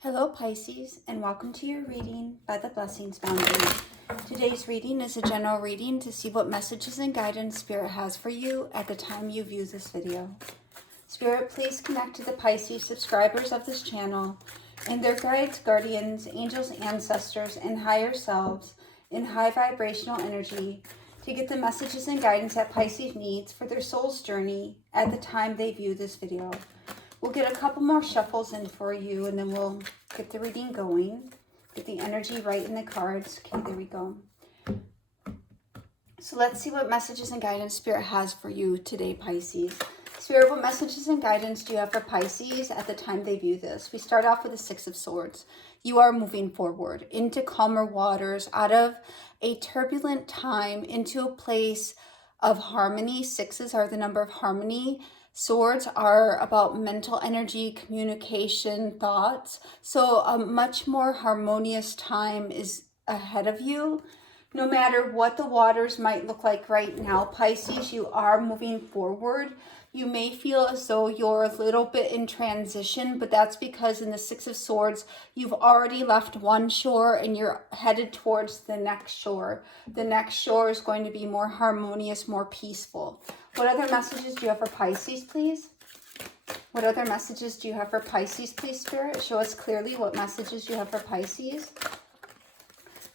Hello Pisces, and welcome to your reading by the Blessings Foundry. Today's reading is a general reading to see what messages and guidance Spirit has for you at the time you view this video. Spirit, please connect to the Pisces subscribers of this channel and their guides, guardians, angels, ancestors, and higher selves in high vibrational energy to get the messages and guidance that Pisces needs for their soul's journey at the time they view this video. We'll get a couple more shuffles in for you, and then we'll get the reading going. Get the energy right in the cards. Okay, there we go. So let's see what messages and guidance Spirit has for you today, Pisces. Spirit, what messages and guidance do you have for Pisces at the time they view this? We start off with the Six of Swords. You are moving forward into calmer waters, out of a turbulent time, into a place of harmony. Sixes are the number of harmony. Swords are about mental energy, communication, thoughts. So a much more harmonious time is ahead of you. No matter what the waters might look like right now, Pisces, you are moving forward. You may feel as though you're a little bit in transition, but that's because in the Six of Swords, you've already left one shore and you're headed towards the next shore. The next shore is going to be more harmonious, more peaceful. What other messages do you have for Pisces, please? What other messages do you have for Pisces, please, Spirit? Show us clearly what messages you have for Pisces.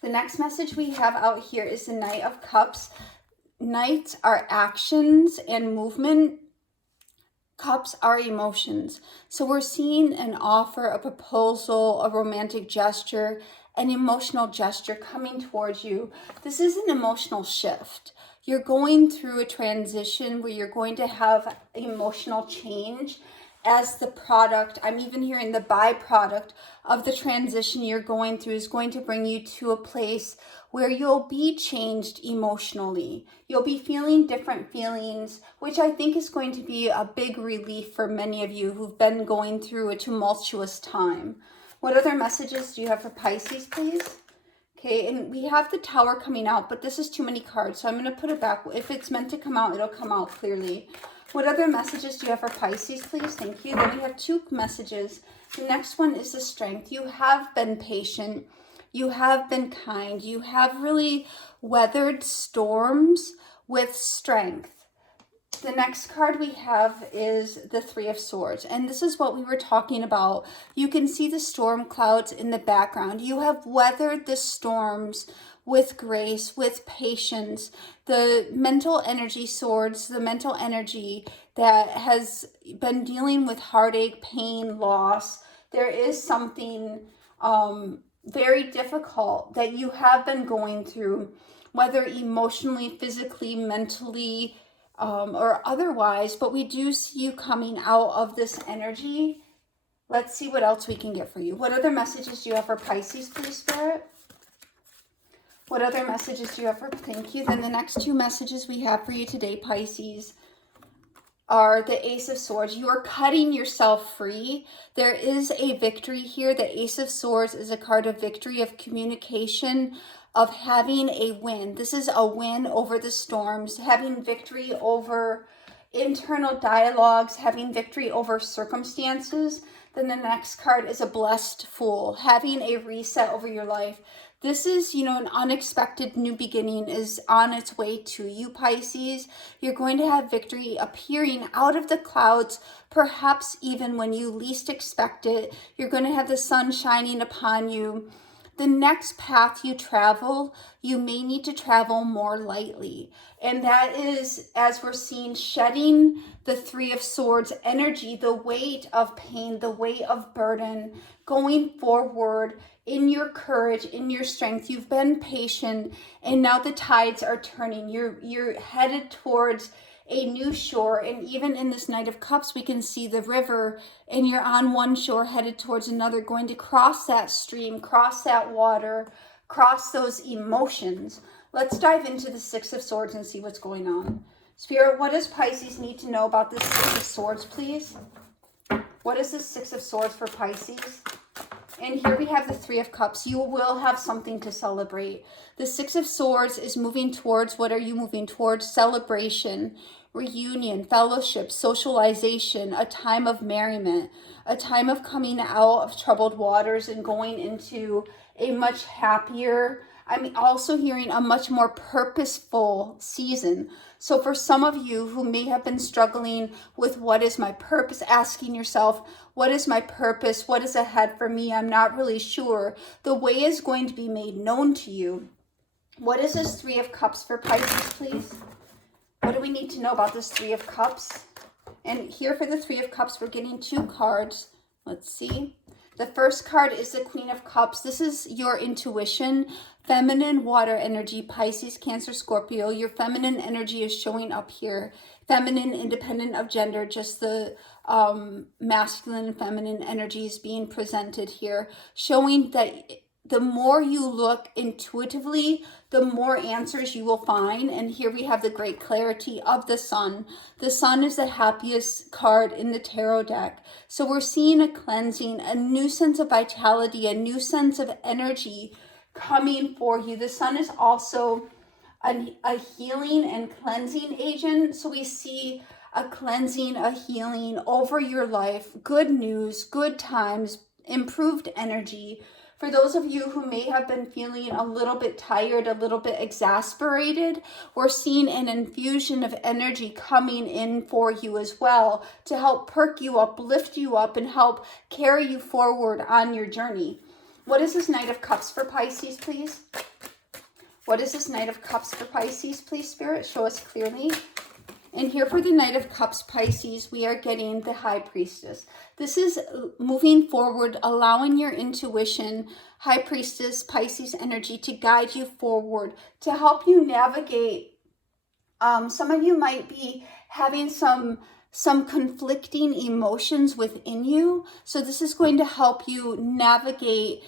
The next message we have out here is the Knight of Cups. Knights are actions and movement. Cups are emotions. So we're seeing an offer, a proposal, a romantic gesture, an emotional gesture coming towards you. This is an emotional shift. You're going through a transition where you're going to have emotional change as the product. I'm even hearing the byproduct of the transition you're going through is going to bring you to a place where you'll be changed emotionally. You'll be feeling different feelings, which I think is going to be a big relief for many of you who've been going through a tumultuous time. What other messages do you have for Pisces, please? Okay, and we have the Tower coming out, but this is too many cards, so I'm going to put it back. If it's meant to come out, it'll come out clearly. What other messages do you have for Pisces, please? Thank you. Then we have two messages. The next one is the Strength. You have been patient. You have been kind. You have really weathered storms with strength. The next card we have is the Three of Swords, and this is what we were talking about. You can see the storm clouds in the background. You have weathered the storms with grace, with patience. The mental energy swords, the mental energy that has been dealing with heartache, pain, loss. There is something very difficult that you have been going through, whether emotionally, physically, mentally, or otherwise, but we do see you coming out of this energy. Let's see what else we can get for you. What other messages do you have for Pisces, please, Spirit? What other messages do you have for, thank you. Then the next two messages we have for you today, Pisces, are the Ace of Swords. You are cutting yourself free. There is a victory here. The Ace of Swords is a card of victory, of communication, of having a win. This is a win over the storms, having victory over internal dialogues, having victory over circumstances. Then the next card is a Blessed Fool, having a reset over your life. This is, an unexpected new beginning is on its way to you, Pisces. You're going to have victory appearing out of the clouds, perhaps even when you least expect it. You're going to have the sun shining upon you. The next path you travel, you may need to travel more lightly. And that is, as we're seeing, shedding the Three of Swords energy, the weight of pain, the weight of burden, going forward in your courage, in your strength. You've been patient, and now the tides are turning. You're headed towards a new shore, and even in this Knight of Cups we can see the river, and you're on one shore headed towards another, going to cross that stream, cross that water, cross those emotions. Let's dive into the Six of Swords and see what's going on. Spirit, what does Pisces need to know about this Six of Swords, please? What is the Six of Swords for Pisces? And here we have the Three of Cups. You will have something to celebrate. The Six of Swords is moving towards, what are you moving towards? Celebration, reunion, fellowship, socialization, a time of merriment, a time of coming out of troubled waters and going into a much happier, I'm also hearing a much more purposeful season. So for some of you who may have been struggling with what is my purpose, asking yourself, what is my purpose? What is ahead for me? I'm not really sure. The way is going to be made known to you. What is this Three of Cups for Pisces, please? What do we need to know about this Three of Cups? And here for the Three of Cups, we're getting 2 cards. Let's see. The first card is the Queen of Cups. This is your intuition, feminine water energy, Pisces, Cancer, Scorpio. Your feminine energy is showing up here. Feminine, independent of gender, just the masculine and feminine energies being presented here, showing that the more you look intuitively, the more answers you will find. And here we have the great clarity of the Sun. The Sun is the happiest card in the tarot deck. So we're seeing a cleansing, a new sense of vitality, a new sense of energy coming for you. The Sun is also a healing and cleansing agent. So we see a cleansing, a healing over your life, good news, good times, improved energy. For those of you who may have been feeling a little bit tired, a little bit exasperated, we're seeing an infusion of energy coming in for you as well to help perk you up, lift you up, and help carry you forward on your journey. What is this Knight of Cups for Pisces, please? What is this Knight of Cups for Pisces, please, Spirit? Show us clearly. And here for the Knight of Cups, Pisces, we are getting the High Priestess. This is moving forward, allowing your intuition, High Priestess, Pisces energy to guide you forward, to help you navigate. Some of you might be having some conflicting emotions within you. So this is going to help you navigate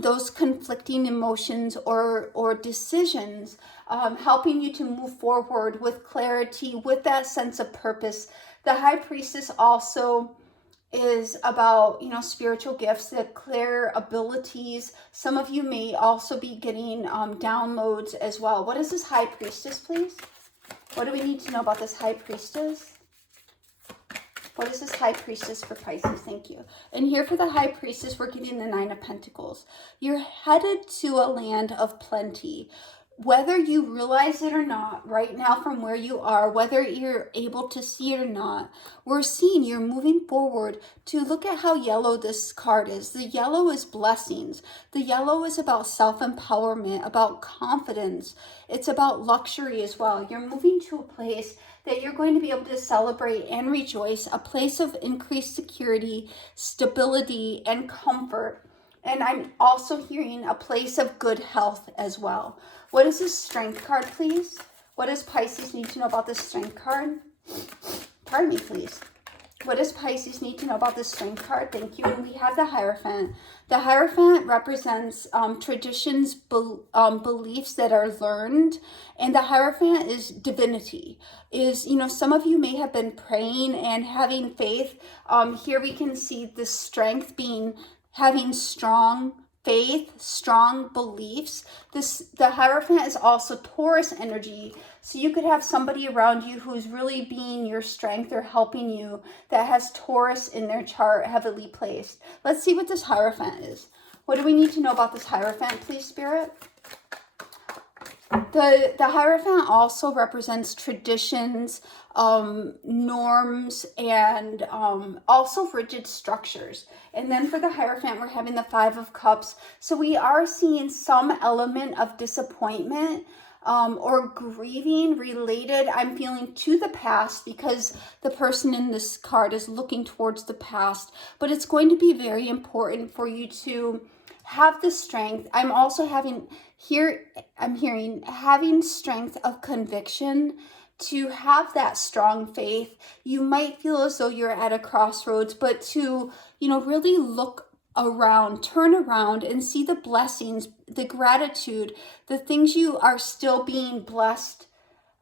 those conflicting emotions or decisions, helping you to move forward with clarity, with that sense of purpose. The High Priestess also is about, spiritual gifts, the clear abilities. Some of you may also be getting downloads as well. What is this High Priestess, please? What do we need to know about this High Priestess? What is this High Priestess for Pisces? Thank you. And here for the High Priestess, we're getting the Nine of Pentacles. You're headed to a land of plenty. Whether you realize it or not, right now from where you are, whether you're able to see it or not, we're seeing you're moving forward to look at how yellow this card is. The yellow is blessings. The yellow is about self-empowerment, about confidence. It's about luxury as well. You're moving to a place that you're going to be able to celebrate and rejoice, a place of increased security, stability, and comfort. And I'm also hearing a place of good health as well. What is this Strength card, please? What does Pisces need to know about this Strength card? Pardon me, please. What does Pisces need to know about this Strength card? Thank you. And we have the Hierophant. The Hierophant represents traditions, beliefs that are learned. And the Hierophant is divinity. Some of you may have been praying and having faith. Here we can see the strength having strong faith, strong beliefs. The Hierophant is also Taurus energy. So you could have somebody around you who's really being your strength or helping you that has Taurus in their chart heavily placed. Let's see what this Hierophant is. What do we need to know about this Hierophant, please, Spirit? The Hierophant also represents traditions, norms, and also rigid structures. And then for the Hierophant, we're having the Five of Cups. So we are seeing some element of disappointment or grieving related, I'm feeling, to the past, because the person in this card is looking towards the past. But it's going to be very important for you to have the strength. I'm also having having strength of conviction, to have that strong faith. You might feel as though you're at a crossroads, but to, really look around, turn around and see the blessings, the gratitude, the things you are still being blessed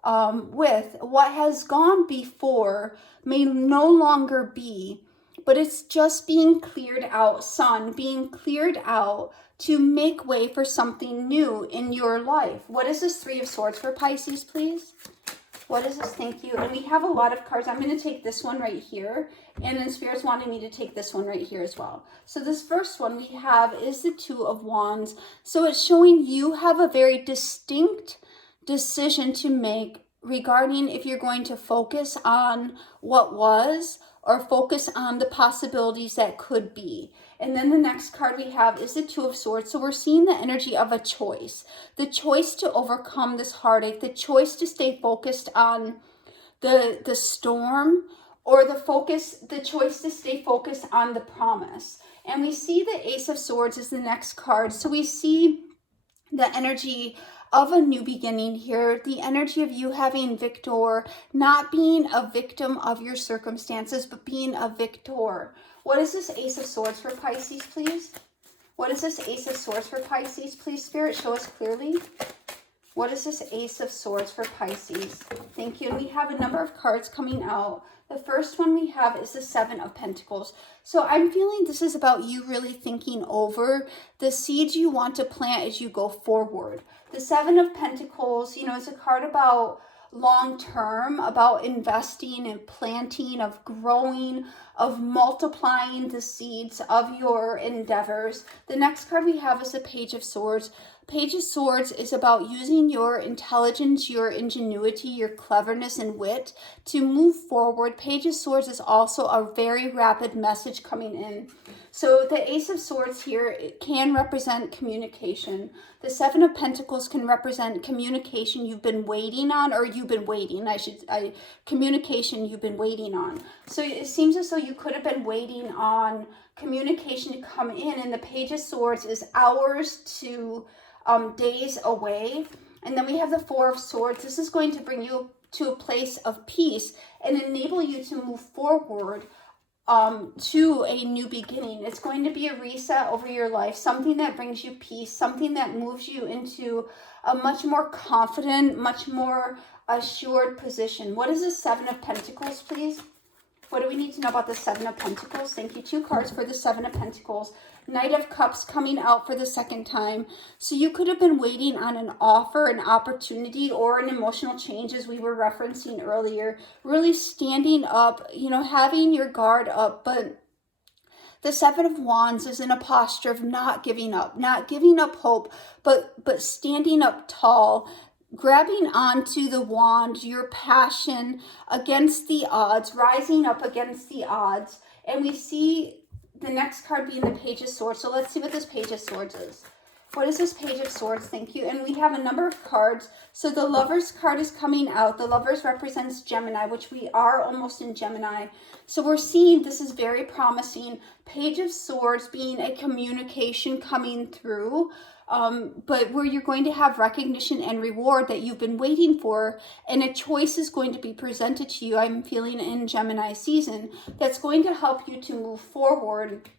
with. What has gone before may no longer be, but it's just being cleared out. Sun, being cleared out to make way for something new in your life. What is this Three of Swords for Pisces, please? What is this? Thank you. And we have a lot of cards. I'm going to take this one right here. And then Spirit's wanting me to take this one right here as well. So this first one we have is the Two of Wands. So it's showing you have a very distinct decision to make regarding if you're going to focus on what was or focus on the possibilities that could be. And then the next card we have is the Two of Swords. So we're seeing the energy of a choice. The choice to overcome this heartache. The choice to stay focused on the storm, or the choice to stay focused on the promise. And we see the Ace of Swords is the next card. So we see the energy of a new beginning here, the energy of you having victor, not being a victim of your circumstances, but being a victor. What is this Ace of Swords for Pisces, please? What is this Ace of Swords for Pisces, please, Spirit? Show us clearly. What is this Ace of Swords for Pisces? Thank you. And we have a number of cards coming out. The first one we have is the Seven of Pentacles. So I'm feeling this is about you really thinking over the seeds you want to plant as you go forward. The Seven of Pentacles, you know, is a card about long term, about investing and planting, of growing, of multiplying the seeds of your endeavors. The next card we have is the Page of Swords. Page of Swords is about using your intelligence, your ingenuity, your cleverness and wit to move forward. Page of Swords is also a very rapid message coming in. So the Ace of Swords here, it can represent communication. The Seven of Pentacles can represent communication you've been waiting on, or you've been waiting, communication you've been waiting on. So it seems as though you could have been waiting on communication to come in, and the Page of Swords is hours to days away. And then we have the Four of Swords. This is going to bring you to a place of peace and enable you to move forward to a new beginning. It's going to be a reset over your life, something that brings you peace, something that moves you into a much more confident, much more assured position. What is the Seven of Pentacles, please? What do we need to know about the Seven of Pentacles? Thank you. 2 cards for the Seven of Pentacles. Knight of Cups coming out for the second time. So you could have been waiting on an offer, an opportunity, or an emotional change, as we were referencing earlier. Really standing up, you know, having your guard up. But the Seven of Wands is in a posture of not giving up hope, but standing up tall, grabbing onto the wand, your passion against the odds, rising up against the odds. And we see the next card being the Page of Swords. So let's see what this Page of Swords is. What is this Page of Swords? Thank you. And we have a number of cards. So the Lovers card is coming out. The Lovers represents Gemini, which we are almost in Gemini. So we're seeing this is very promising. Page of Swords being a communication coming through, but where you're going to have recognition and reward that you've been waiting for, and a choice is going to be presented to you, I'm feeling, in Gemini season, that's going to help you to move forward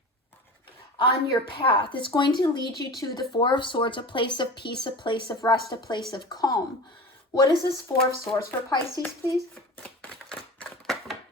on your path. It's going to lead you to the Four of Swords, a place of peace, a place of rest, a place of calm. What is this Four of Swords for Pisces, please?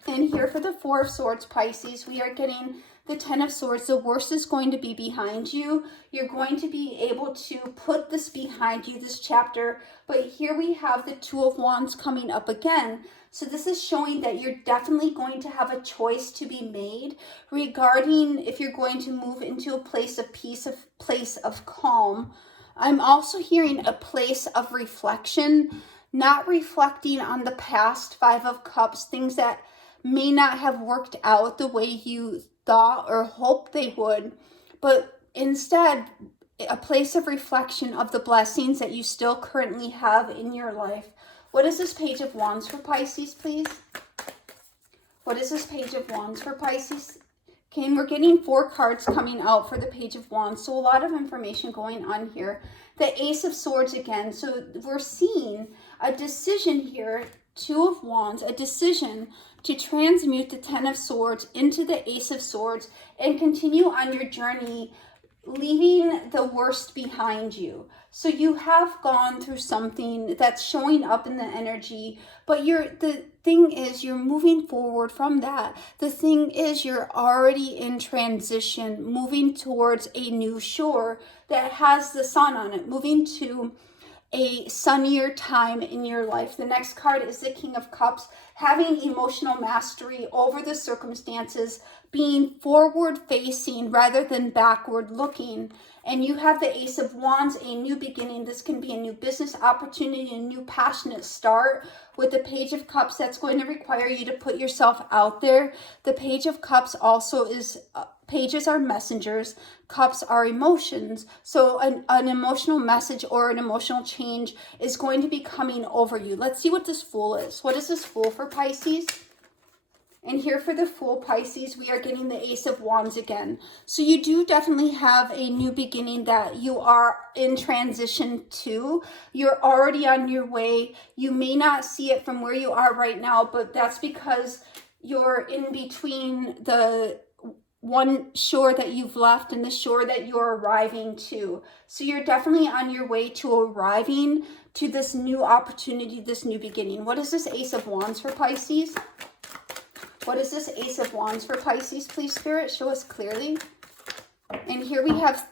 And here for the Four of Swords, Pisces, we are getting the Ten of Swords. The worst is going to be behind you. You're going to be able to put this behind you, this chapter. But here we have the Two of Wands coming up again. So this is showing that you're definitely going to have a choice to be made regarding if you're going to move into a place of peace, a place of calm. I'm also hearing a place of reflection, not reflecting on the past. Five of Cups, things that may not have worked out the way you thought or hoped they would, but instead a place of reflection of the blessings that you still currently have in your life. What is this Page of Wands for Pisces, please? What is this Page of Wands for Pisces? Okay, and we're getting 4 cards coming out for the Page of Wands, so a lot of information going on here. The Ace of Swords again, so we're seeing a decision here. Two of Wands, a decision to transmute the Ten of Swords into the Ace of Swords and continue on your journey leaving the worst behind you. So you have gone through something that's showing up in the energy, but the thing is you're moving forward from that. The thing is you're already in transition, moving towards a new shore that has the sun on it, moving to a sunnier time in your life. The next card is the King of Cups, having emotional mastery over the circumstances, being forward facing rather than backward looking. And you have the Ace of Wands, a new beginning. This can be a new business opportunity, a new passionate start. With the Page of Cups, that's going to require you to put yourself out there. The Page of Cups also is, pages are messengers, cups are emotions. So an emotional message or an emotional change is going to be coming over you. Let's see what this Fool is. What is this Fool for Pisces? And here for the Fool, Pisces, we are getting the Ace of Wands again. So you do definitely have a new beginning that you are in transition to. You're already on your way. You may not see it from where you are right now, but that's because you're in between the one shore that you've left and the shore that you're arriving to. So you're definitely on your way to arriving to this new opportunity, this new beginning. What is this Ace of Wands for Pisces? What is this Ace of Wands for Pisces, please, Spirit? Show us clearly. And here we have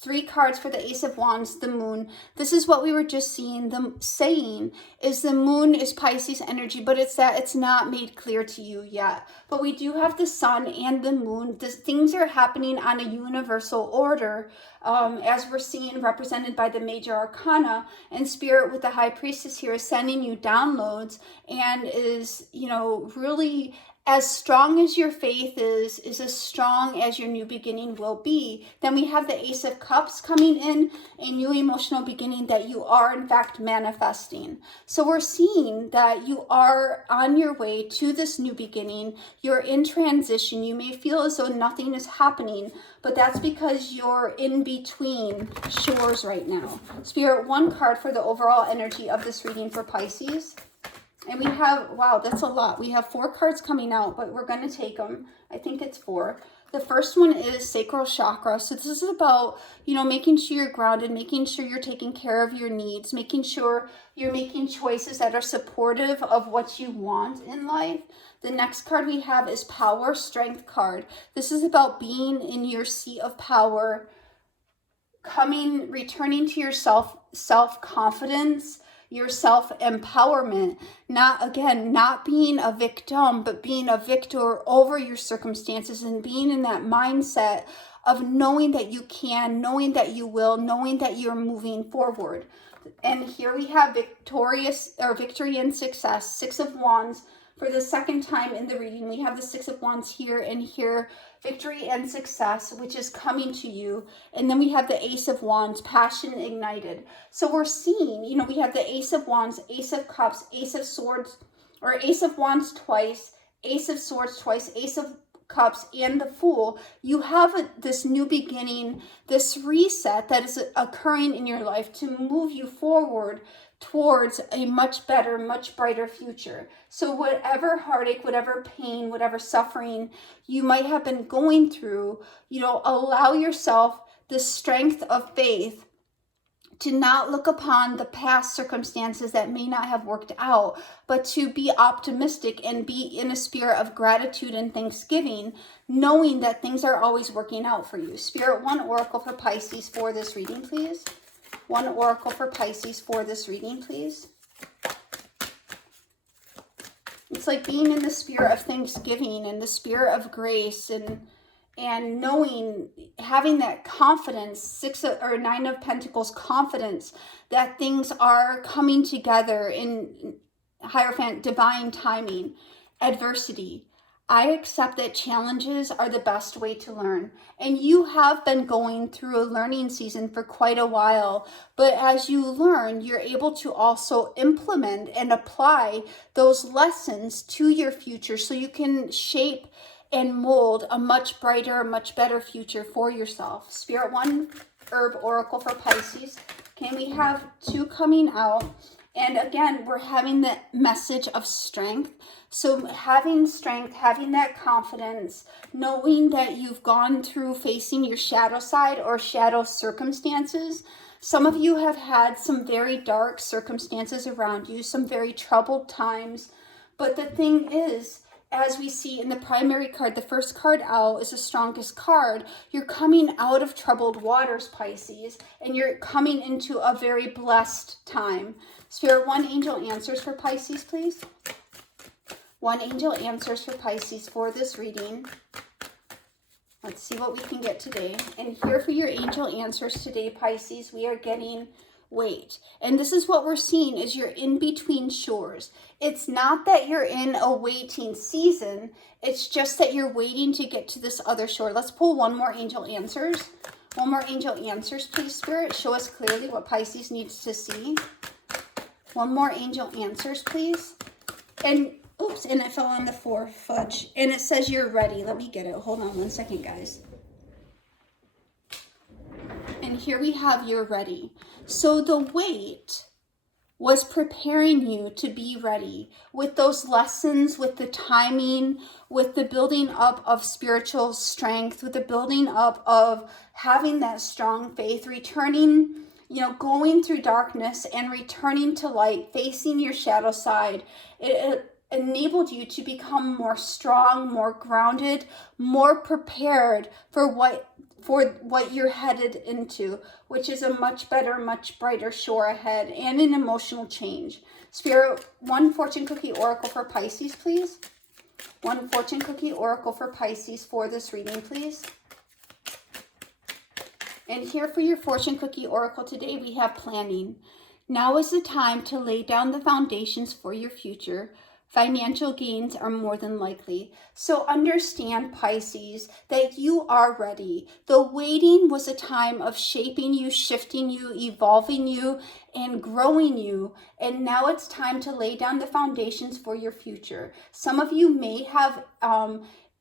3 cards for the Ace of Wands, the Moon. This is what we were just seeing. Saying is the Moon is Pisces energy, but it's that it's not made clear to you yet. But we do have the Sun and the Moon. Things are happening on a universal order, as we're seeing represented by the Major Arcana. And Spirit with the High Priestess here is sending you downloads and is, really as strong as your faith is as strong as your new beginning will be. Then we have the Ace of Cups coming in, a new emotional beginning that you are in fact manifesting. So we're seeing that you are on your way to this new beginning. You're in transition. You may feel as though nothing is happening, but that's because you're in between shores right now. Spirit, 1 card for the overall energy of this reading for Pisces. And we have, wow, that's a lot. We have 4 cards coming out, but we're going to take them. I think it's 4. The first one is Sacral Chakra. So this is about, making sure you're grounded, making sure you're taking care of your needs, making sure you're making choices that are supportive of what you want in life. The next card we have is Power, Strength card. This is about being in your seat of power, returning to your self-confidence, your self-empowerment, not being a victim, but being a victor over your circumstances and being in that mindset of knowing that you can, knowing that you will, knowing that you're moving forward. And here we have victory and success, 6 of Wands. For the second time in the reading, we have the 6 of Wands here and here, victory and success, which is coming to you. And then we have the Ace of Wands, passion ignited. So we're seeing, we have the Ace of Wands, Ace of Cups, Ace of Swords, or Ace of Wands twice, Ace of Swords twice, Ace of Cups, and the Fool. You have this new beginning, this reset that is occurring in your life to move you forward towards a much better, much brighter future. So whatever heartache, whatever pain, whatever suffering you might have been going through, allow yourself the strength of faith to not look upon the past circumstances that may not have worked out, but to be optimistic and be in a spirit of gratitude and thanksgiving, knowing that things are always working out for you. Spirit, 1 oracle for Pisces for this reading, please. 1 oracle for Pisces for this reading, please. It's like being in the spirit of thanksgiving and the spirit of grace and knowing, having that confidence, 9 of Pentacles confidence that things are coming together in Hierophant, divine timing, adversity. I accept that challenges are the best way to learn. And you have been going through a learning season for quite a while. But as you learn, you're able to also implement and apply those lessons to your future so you can shape and mold a much brighter, much better future for yourself. Spirit, 1 herb oracle for Pisces. Okay, we have 2 coming out. And again, we're having the message of strength. So having strength, having that confidence, knowing that you've gone through facing your shadow side or shadow circumstances. Some of you have had some very dark circumstances around you, some very troubled times. But the thing is, as we see in the primary card, the first card out is the strongest card. You're coming out of troubled waters, Pisces, and you're coming into a very blessed time. Spirit, one angel answers for Pisces, please. One angel answers for Pisces for this reading. Let's see what we can get today. And here for your angel answers today, Pisces, we are getting wait. And this is what we're seeing is you're in between shores. It's not that you're in a waiting season. It's just that you're waiting to get to this other shore. Let's pull one more angel answers. One more angel answers, please, Spirit. Show us clearly what Pisces needs to see. One more angel answers, please. And, oops, and it fell on the floor, fudge. And it says you're ready. Let me get it. Hold on one second, guys. And here we have you're ready. So the wait was preparing you to be ready with those lessons, with the timing, with the building up of spiritual strength, with the building up of having that strong faith, returning, going through darkness and returning to light, facing your shadow side. It enabled you to become more strong, more grounded, more prepared for what you're headed into, which is a much better, much brighter shore ahead and an emotional change. Spirit, one fortune cookie oracle for Pisces, please. One fortune cookie oracle for Pisces for this reading, please. And here for your fortune cookie oracle today, we have planning. Now is the time to lay down the foundations for your future. Financial gains are more than likely. So understand, Pisces, that you are ready. The waiting was a time of shaping you, shifting you, evolving you, and growing you. And now it's time to lay down the foundations for your future. Some of you may have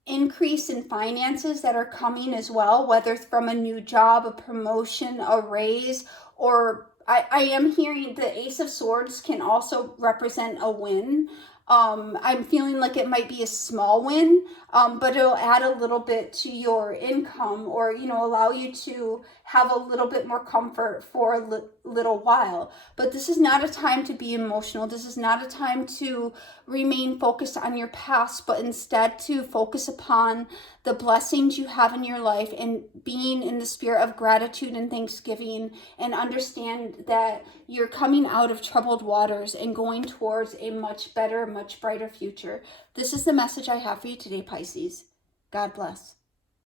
increase in finances that are coming as well, whether it's from a new job, a promotion, a raise, or I am hearing the Ace of Swords can also represent a win. I'm feeling like it might be a small win, but it'll add a little bit to your income or, allow you to have a little bit more comfort for a little while. But this is not a time to be emotional. This is not a time to remain focused on your past, but instead to focus upon the blessings you have in your life and being in the spirit of gratitude and thanksgiving, and understand that you're coming out of troubled waters and going towards a much better, much brighter future. This is the message I have for you today, Pisces. God bless.